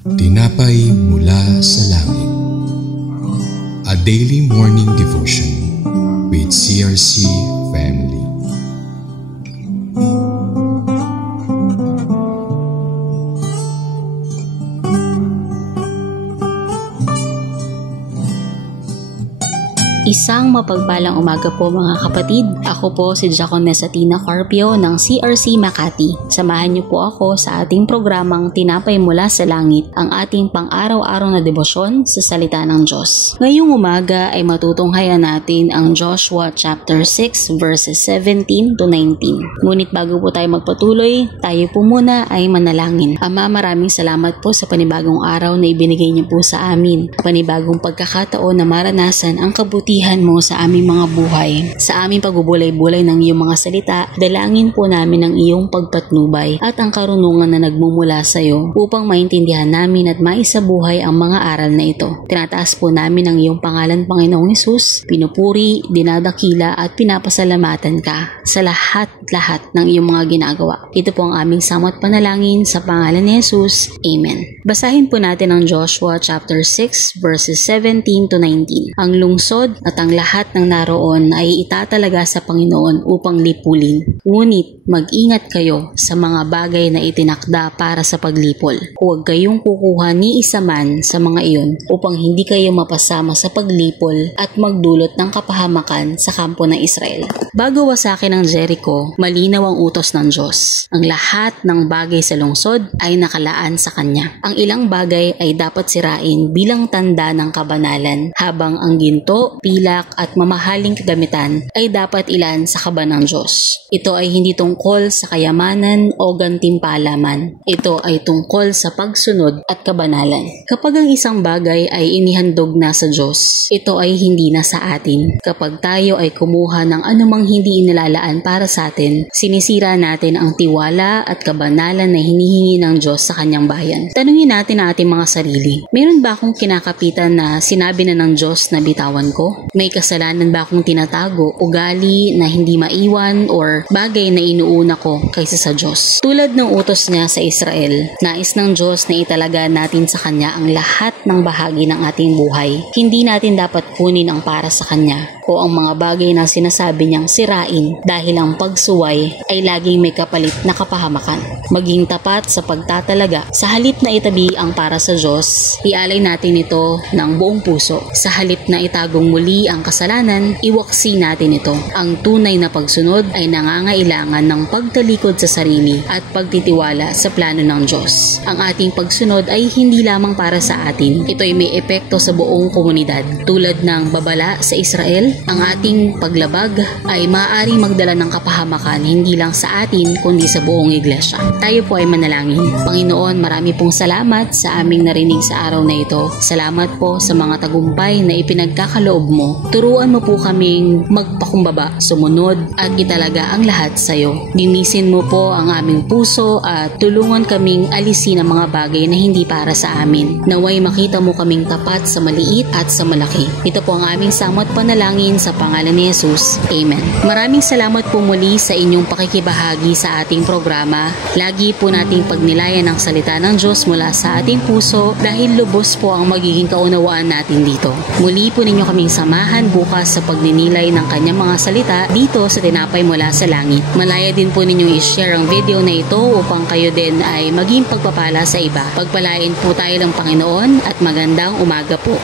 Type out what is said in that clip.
Tinapay mula sa langit. A daily morning devotion with CRC family. Isang mapagpalang umaga po mga kapatid. Ako po si Jaconessa Tina Carpio ng CRC Makati. Samahan niyo po ako sa ating programang Tinapay Mula sa Langit, ang ating pang-araw-araw na debosyon sa salita ng Diyos. Ngayong umaga ay matutunghayan natin ang Joshua chapter 6 verses 17 to 19. Ngunit bago po tayo magpatuloy, tayo po muna ay manalangin. Ama, maraming salamat po sa panibagong araw na ibinigay niyo po sa amin. Panibagong pagkakataon na maranasan ang kabutihan mo sa aming mga buhay. Sa aming pagbubulay-bulay ng iyong mga salita, dalangin po namin ang iyong pagpatnubay at ang karunungan na nagmumula sa iyo upang maintindihan namin at maisabuhay ang mga aral na ito. Tinataas po namin ang iyong pangalan, Panginoong Hesus. Pinupuri, dinadakila at pinapasalamatan ka sa lahat-lahat ng iyong mga ginagawa. Ito po ang aming samot panalangin sa pangalan ni Hesus. Amen. Basahin po natin ang Joshua chapter 6 verses 17 to 19. Ang lungsod at ang lahat ng naroon ay itatalaga sa Panginoon upang lipulin. Ngunit mag-ingat kayo sa mga bagay na itinakda para sa paglipol. Huwag kayong kukuha ni isa man sa mga iyon upang hindi kayo mapasama sa paglipol at magdulot ng kapahamakan sa kampo ng Israel. Bago wasakin ang Jericho, malinaw ang utos ng Diyos. Ang lahat ng bagay sa lungsod ay nakalaan sa Kanya. Ang ilang bagay ay dapat sirain bilang tanda ng kabanalan, habang ang ginto, pilak at mamahaling kagamitan ay dapat ilan sa kaba ng Diyos. Ito ay hindi tungkol sa kayamanan o gantimpala man. Ito ay tungkol sa pagsunod at kabanalan. Kapag ang isang bagay ay inihandog na sa Diyos, ito ay hindi na sa atin. Kapag tayo ay kumuha ng anumang hindi inilalaan para sa atin, sinisira natin ang tiwala at kabanalan na hinihingi ng Diyos sa Kanyang bayan. Tanungin natin ang ating mga sarili. Meron ba akong kinakapitan na sinabi na ng Diyos na bitawan ko? May kasalanan ba akong tinatago, ugali na hindi maiwan or bagay na inuuna ko kaysa sa Diyos? Tulad ng utos niya sa Israel, nais ng Diyos na italaga natin sa Kanya ang lahat ng bahagi ng ating buhay. Hindi natin dapat kunin ang para sa Kanya o ang mga bagay na sinasabi niyang sirain dahil ang pagsuway ay laging may kapalit na kapahamakan. Maging tapat sa pagtatalaga. Sa halip na itabi ang para sa Diyos, ialay natin ito ng buong puso. Sa halip na itagong muli ang kasalanan, iwaksi natin ito. Ang tunay na pagsunod ay nangangailangan ng pagtalikod sa sarili at pagtitiwala sa plano ng Diyos. Ang ating pagsunod ay hindi lamang para sa atin. Ito ay may epekto sa buong komunidad. Tulad ng babala sa Israel, ang ating paglabag ay maaaring magdala ng kapahamakan hindi lang sa atin kundi sa buong iglesia. Tayo po ay manalangin. Panginoon, marami pong salamat sa aming narinig sa araw na ito. Salamat po sa mga tagumpay na ipinagkakaloob mo. Turuan mo po kaming magpakumbaba, sumunod at italaga ang lahat sa iyo. Linisin mo po ang aming puso at tulungan kaming alisin ang mga bagay na hindi para sa amin. Naway makita mo kaming tapat sa maliit at sa malaki. Ito po ang aming samot panalangin sa pangalan ni Jesus. Amen. Maraming salamat po muli sa inyong pakikibahagi sa ating programa. Lagi po nating pagnilayan ang salita ng Diyos mula sa ating puso dahil lubos po ang magiging kaunawaan natin dito. Muli po ninyo kaming samahan bukas sa pagninilay ng kanyang mga salita dito sa Tinapay Mula sa Langit. Malaya din po ninyong i-share ang video na ito upang kayo din ay maging pagpapala sa iba. Pagpalain po tayo ng Panginoon at magandang umaga po.